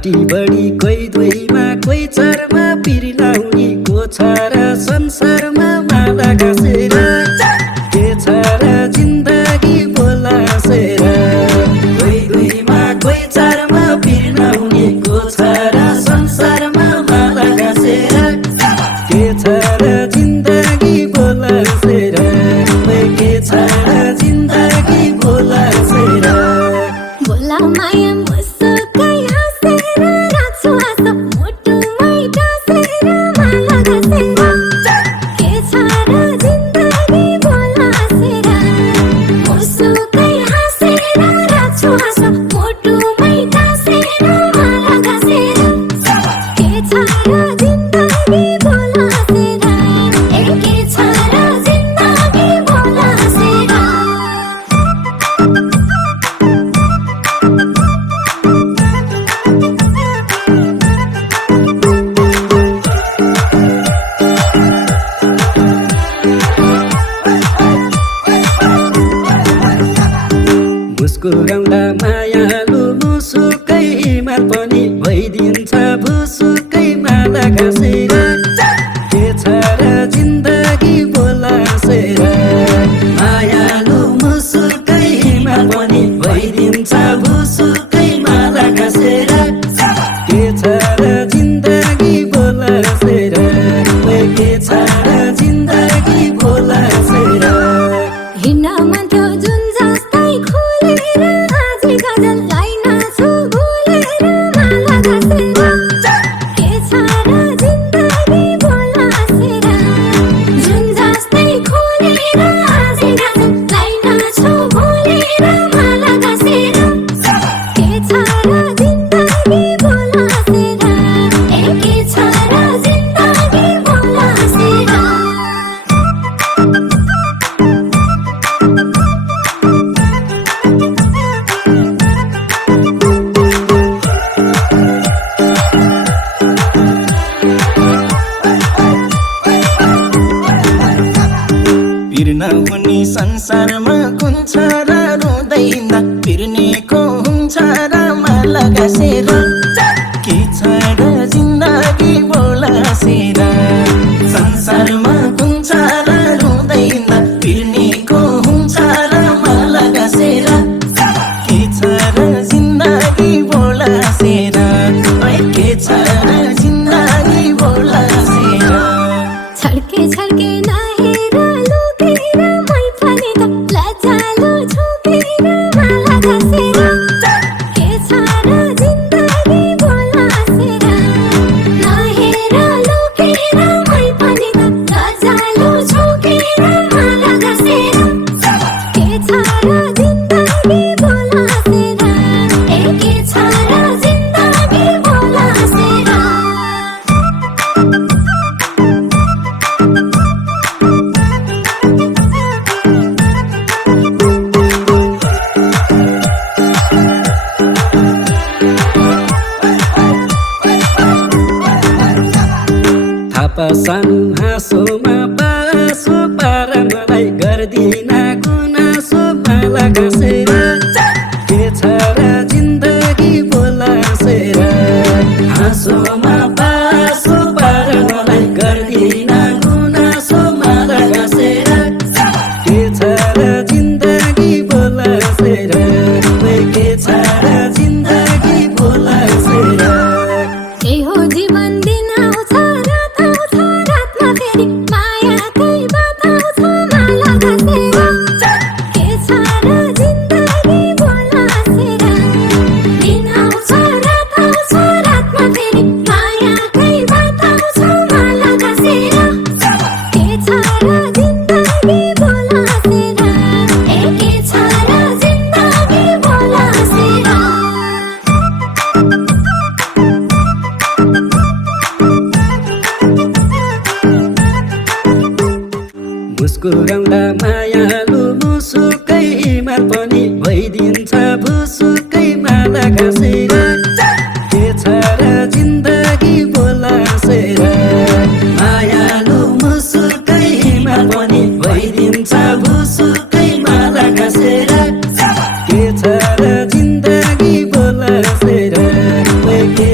party बढी कोही दुईमा कोही चारमा पिरी लाउने को छ र संसारमा माला गाँसेर के छ र जिन्दगी बोलासेर कोही दुईमा कोही चारमा पिरी लाउने को छ र संसारमा माला गाँसेर के छ र जिन्दगी बोलासेर के छ र जिन्दगी बोलासेर बोला माया मुस्कै हाँसेर राख्छु आशा मुटुमै टाँसेर माला गाँसेर के छ र जिन्दगी बोलासेर मुस्कै हाँसेर राख्छु आशा मुटुमै टाँसेर माला गाँसेर के छ र जिन्दगी बोलासेर के छ र जिन्दगी बोलासेर मुस्कुराउँदा मायालु मुसुकै हिमाल पनि भइदिन्छ भुसुकै माला गाँसेर के छ र जिन्दगी बोलासेर मायालु मुसुकै हिमाल पनि भइदिन्छ भुसुकै माला गाँसेर के छ र जिन्दगी बोलासेर के छ र जिन्दगी बोलासेर हिँड्न मन थियो जुन जस्तै खोलेर आजै गजललाई नाच्छु भुलेर माला गाँसेर के छ र जिन्दगी बोलासेर जुन जस्तै खोलेर आजै गजललाई नाच्छु भुलेर माला गाँसेर के छ र जिन्दगी बोलासेर के छ र जिन्दगी बोलासेर पिर्न हुने संसारमा कुन छ र रुँदैन पिर्नेको हुन्छ र माला गाँसेर के छ र जिन्दगी बोलासेर संसारमा कुन छ र रुँदैन पिर्नेको हुन्छ र माला गाँसेर के छ र जिन्दगी बोलासेर के छ र जिन्दगी बोलासेर छड्के छड्के नहेर लुकेर मै पनि त लजालु झुकेर माला गाँसेर के छ र जिन्दगी बोलासेर नहेर लुकेर मै पनि त लजालु झुकेर माला गाँसेर के छ र जिन्दगी बोलासेर के छ र जिन्दगी बोलासेर थापा सानो हाँसोमा पासो पार मलाई गर्दिन गुनासो माला गाँसेर के छ र जिन्दगी बोलासेर हाँसोमा पासो पार मलाई गर्दिन गुनासो माला गाँसेर के छ र जिन्दगी बोलासेर के छ र जिन्दगी बोलासेर यही हो जीवन दिन आउँछ रात आउँछ रातमा फेरि मायाकै बात आउँछ माला गाँसेर के छ र जिन्दगी बोलासेर दिन आउँछ रात आउँछ रातमा फेरि मायाकै बात आउँछ माला गाँसेर के छ र जिन्दगी बोलासेर के छ र जिन्दगी बोलासेर मुस्कुराउँदा मायालु मुसुकै हिमाल पनि भइदिन्छ भुसुकै माला गाँसेर के छ र जिन्दगी बोलासेर मायालु मुसुकै हिमाल पनि भइदिन्छ भुसुकै माला गाँसेर के छ र जिन्दगी बोलासेर के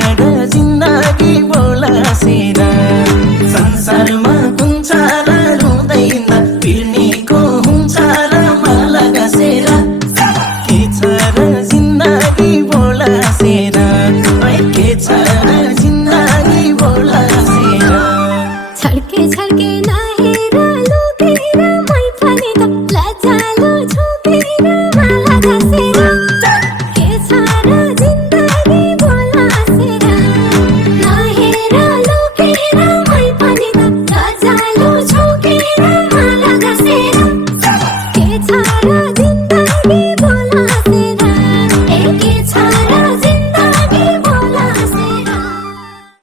छ र जिन्दगी बोलासेर संसारमा कुन छ र रुँदैन पिर्नेको हुन्छ र माला गाँसेर के छ र जिन्दगी बोलासेर के छ र जिन्दगी बोलासेर छड्के छड्के नहेर लुकेर मै पनि त लजालु झुकेर माला गाँसेर के छ र जिन्दगी बोलासेर नहेर लुकेर मै पनि त लजालु झुकेर माला गाँसेर के छ र जिन्दगी बोलासेर के छ